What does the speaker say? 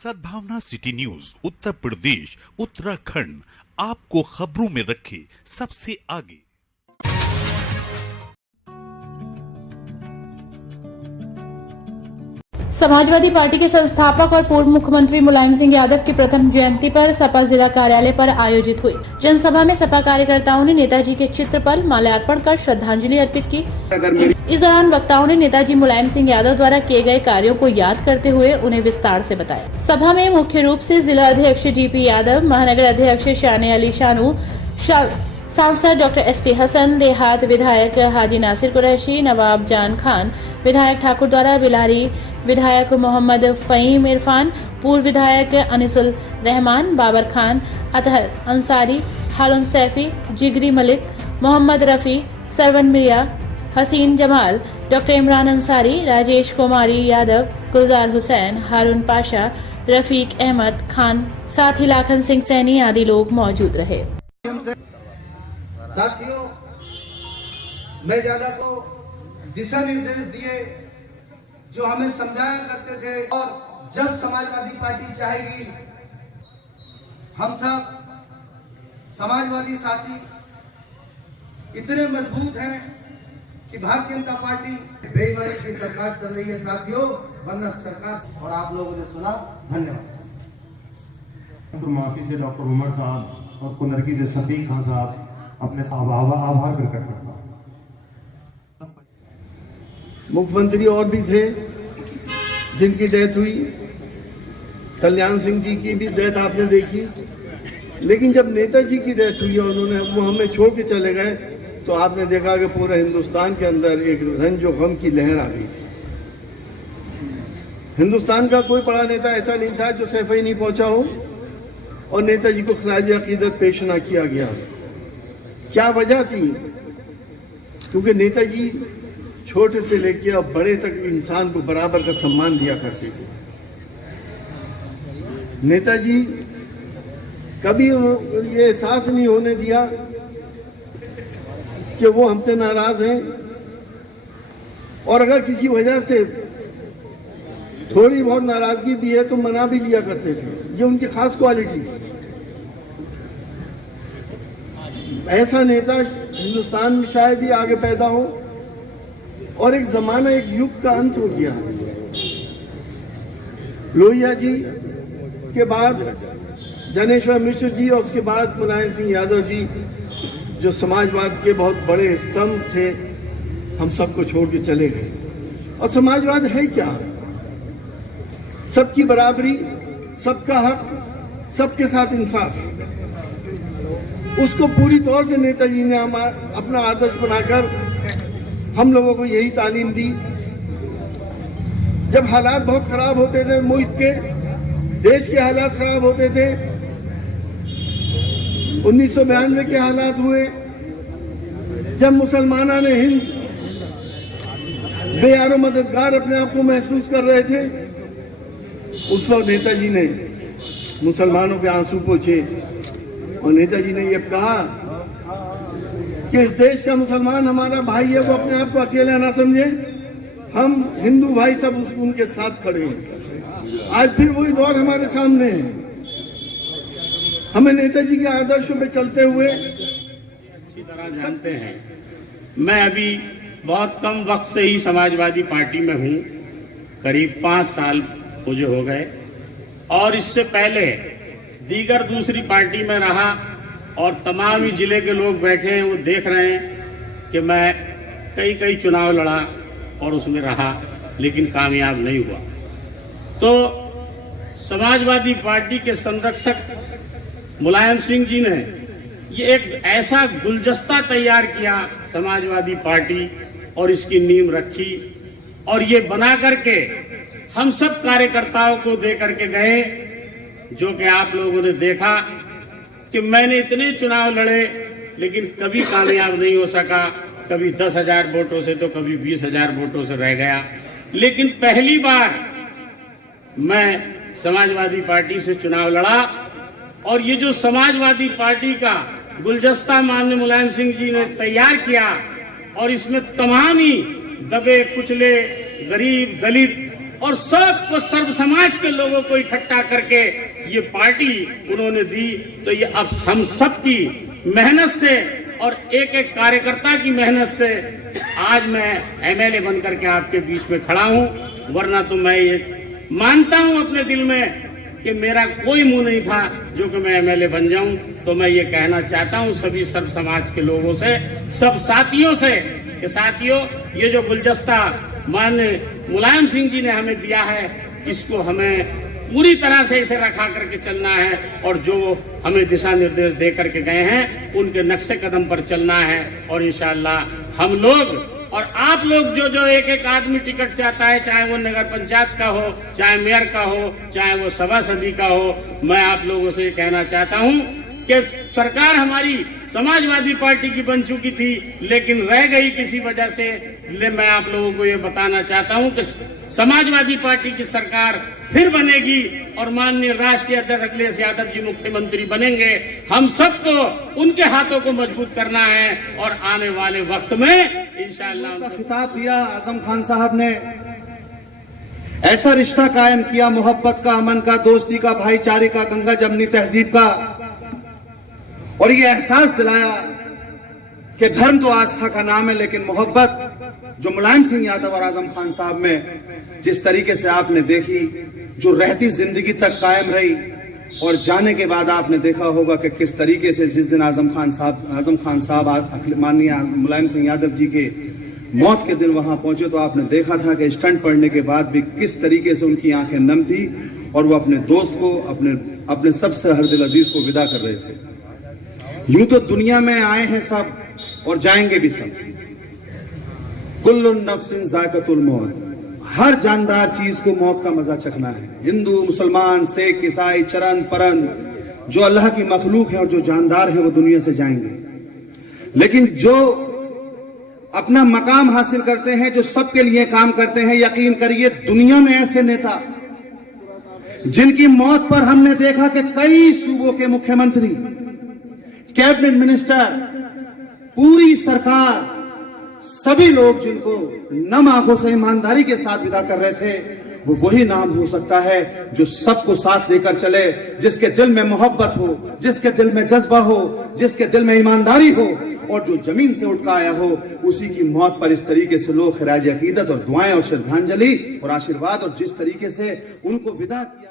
सद्भावना city news Uttar Pradesh Uttarakhand आपको खबरों में रखे सबसे आगे। समाजवादी पार्टी के संस्थापक और पूर्व मुख्यमंत्री मुलायम सिंह यादव की प्रथम जयंती पर सपा जिला कार्यालय पर आयोजित हुई जनसभा में सपा कार्यकर्ताओं ने नेताजी के चित्र पर माल्यार्पण कर श्रद्धांजलि अर्पित की। इस दौरान वक्ताओं ने नेताजी मुलायम सिंह यादव द्वारा किए गए कार्यों को याद करते हुए उन्हें विस्तार से बताया। सभा में मुख्य रूप से जिला अध्यक्ष DP यादव, महानगर अध्यक्ष शाने अली शानू, सांसद डॉक्टर ST हसन, देहात विधायक हाजी नासिर कुरैशी, नवाब जान खान, विधायक ठाकुर द्वारा बिलारी, विधायक मोहम्मद फ़हीम इरफान, पूर्व विधायक अनिसुल रहमान, बाबर खान, अतहर अंसारी, हारून सैफी, जिगरी मलिक, मोहम्मद रफ़ी, सरवन मिया, हसीन जमाल, डॉक्टर इमरान अंसारी, राजेश कुमारी यादव, गुलजार हुसैन, हारून पाशा, रफीक अहमद खान, साथ ही लाखन सिंह सैनी आदि लोग मौजूद रहे। साथियों, मैं ज्यादा को दिशा निर्देश दिए जो हमें समझाया करते थे, और जब समाजवादी पार्टी चाहेगी, हम सब समाजवादी साथी इतने मजबूत हैं कि भारतीय जनता पार्टी बेईमानी की सरकार चल रही है साथियों, वरना सरकार। और आप लोगों ने सुना, धन्यवाद। तो माफी से डॉक्टर उमर साहब और कुनरकी से शफीक खान साहब अपने आभार प्रकट करता हूं। मुख्यमंत्री और भी थे जिनकी डेथ हुई, कल्याण सिंह जी की भी डेथ आपने देखी, लेकिन जब नेताजी की डेथ हुई और वो हमें छोड़ के चले गए, तो आपने देखा कि पूरे हिंदुस्तान के अंदर एक रंजो गम की लहर आ गई थी। हिंदुस्तान का कोई बड़ा नेता ऐसा नहीं था जो सैफई नहीं पहुंचा हो और नेताजी को खराज अकीदत पेश ना किया गया। क्या वजह थी? क्योंकि नेताजी छोटे से लेकर अब बड़े तक इंसान को बराबर का सम्मान दिया करते थे। नेताजी कभी ये एहसास नहीं होने दिया कि वो हमसे नाराज हैं, और अगर किसी वजह से थोड़ी बहुत नाराजगी भी है तो मना भी लिया करते थे। ये उनकी खास क्वालिटी थी। ऐसा नेता हिंदुस्तान में शायद ही आगे पैदा हो, और एक जमाना, एक युग का अंत हो गया। लोहिया जी के बाद जनेश्वर मिश्र जी, और उसके बाद मुलायम सिंह यादव जी, जो समाजवाद के बहुत बड़े स्तंभ थे, हम सबको छोड़ के चले गए। और समाजवाद है क्या? सबकी बराबरी, सबका हक, सबके साथ इंसाफ। उसको पूरी तौर से नेताजी ने अपना आदर्श बनाकर हम लोगों को यही तालीम दी। जब हालात बहुत खराब होते थे, मुल्क के, देश के हालात खराब होते थे, 1992 के हालात हुए, जब मुसलमानों ने हिंद बेयारो मददगार अपने आप को महसूस कर रहे थे, उस वक्त नेताजी ने मुसलमानों के आंसू पोंछे, और नेताजी ने यह कहा कि इस देश का मुसलमान हमारा भाई है, वो अपने आप को अकेला ना समझे, हम हिंदू भाई सब उनके साथ खड़े हैं। आज फिर वही दौर हमारे सामने है। हमें नेताजी के आदर्शों पे चलते हुए अच्छी तरह जानते हैं। मैं अभी बहुत कम वक्त से ही समाजवादी पार्टी में हूँ, करीब 5 साल मुझे हो गए, और इससे पहले दीगर दूसरी पार्टी में रहा, और तमाम ही जिले के लोग बैठे हैं, वो देख रहे हैं कि मैं कई चुनाव लड़ा और उसमें रहा, लेकिन कामयाब नहीं हुआ। तो समाजवादी पार्टी के संरक्षक मुलायम सिंह जी ने ये एक ऐसा गुलदस्ता तैयार किया समाजवादी पार्टी, और इसकी नींव रखी, और ये बना करके हम सब कार्यकर्ताओं को दे करके गए, जो कि आप लोगों ने देखा कि मैंने इतने चुनाव लड़े, लेकिन कभी कामयाब नहीं हो सका। कभी 10,000 वोटों से तो कभी 20,000 वोटों से रह गया, लेकिन पहली बार मैं समाजवादी पार्टी से चुनाव लड़ा, और ये जो समाजवादी पार्टी का गुलदस्ता माननीय मुलायम सिंह जी ने तैयार किया, और इसमें तमाम ही दबे कुचले, गरीब, दलित और सबको, सर्व समाज के लोगों को इकट्ठा करके ये पार्टी उन्होंने दी। तो ये अब हम सबकी मेहनत से और एक एक कार्यकर्ता की मेहनत से आज मैं एमएलए बनकर के आपके बीच में खड़ा हूं। वरना तो मैं ये मानता हूं अपने दिल में कि मेरा कोई मुंह नहीं था जो कि मैं एमएलए बन जाऊं। तो मैं ये कहना चाहता हूं सभी सर्व समाज के लोगों से, सब साथियों से कि साथियों, ये जो गुलदस्ता माननीय मुलायम सिंह जी ने हमें दिया है, इसको हमें पूरी तरह से इसे रखा करके चलना है और जो हमें दिशा निर्देश दे करके गए हैं उनके नक्शे कदम पर चलना है। और इंशाअल्लाह हम लोग और आप लोग जो एक एक आदमी टिकट चाहता है, चाहे वो नगर पंचायत का हो, चाहे मेयर का हो, चाहे वो सभासदी का हो, मैं आप लोगों से कहना चाहता हूं कि सरकार हमारी समाजवादी पार्टी की बन चुकी थी लेकिन रह गई किसी वजह से। मैं आप लोगों को ये बताना चाहता हूं कि समाजवादी पार्टी की सरकार फिर बनेगी और माननीय राष्ट्रीय अध्यक्ष अखिलेश यादव जी मुख्यमंत्री बनेंगे। हम सबको उनके हाथों को मजबूत करना है और आने वाले वक्त में इंशाअल्लाह खिताब दिया आजम खान साहब ने, ऐसा रिश्ता कायम किया मोहब्बत का, अमन का, दोस्ती का, भाईचारे का, गंगा जमनी तहजीब का, और ये एहसास दिलाया कि धर्म तो आस्था का नाम है लेकिन मोहब्बत जो मुलायम सिंह यादव और आजम खान साहब में जिस तरीके से आपने देखी, जो रहती जिंदगी तक कायम रही, और जाने के बाद आपने देखा होगा कि किस तरीके से जिस दिन आजम खान साहब माननीय मुलायम सिंह यादव जी के मौत के दिन वहां पहुंचे तो आपने देखा था कि स्टंट पड़ने के बाद भी किस तरीके से उनकी आंखें नम थी और वो अपने दोस्त को, अपने सबसे हरदिल अजीज को विदा कर रहे थे। यूं तो दुनिया में आए हैं सब और जाएंगे भी सब, कुल्लुन नफ्सिन जायकातुल मौत, हर जानदार चीज को मौत का मजा चखना है। हिंदू, मुसलमान, सिख, ईसाई, चरन परन, जो अल्लाह की मखलूक है और जो जानदार है वो दुनिया से जाएंगे। लेकिन जो अपना मकाम हासिल करते हैं, जो सबके लिए काम करते हैं, यकीन करिए दुनिया में ऐसे नेता जिनकी मौत पर हमने देखा कि कई सूबों के मुख्यमंत्री, कैबिनेट मिनिस्टर, पूरी सरकार, सभी लोग जिनको नम आंखों से ईमानदारी के साथ विदा कर रहे थे, वो वही नाम हो सकता है जो सबको साथ लेकर चले, जिसके दिल में मोहब्बत हो, जिसके दिल में जज्बा हो, जिसके दिल में ईमानदारी हो और जो जमीन से उठ कर आया हो। उसी की मौत पर इस तरीके से लोग खराज अकीदत और दुआएं और श्रद्धांजलि और आशीर्वाद और जिस तरीके से उनको विदा किया।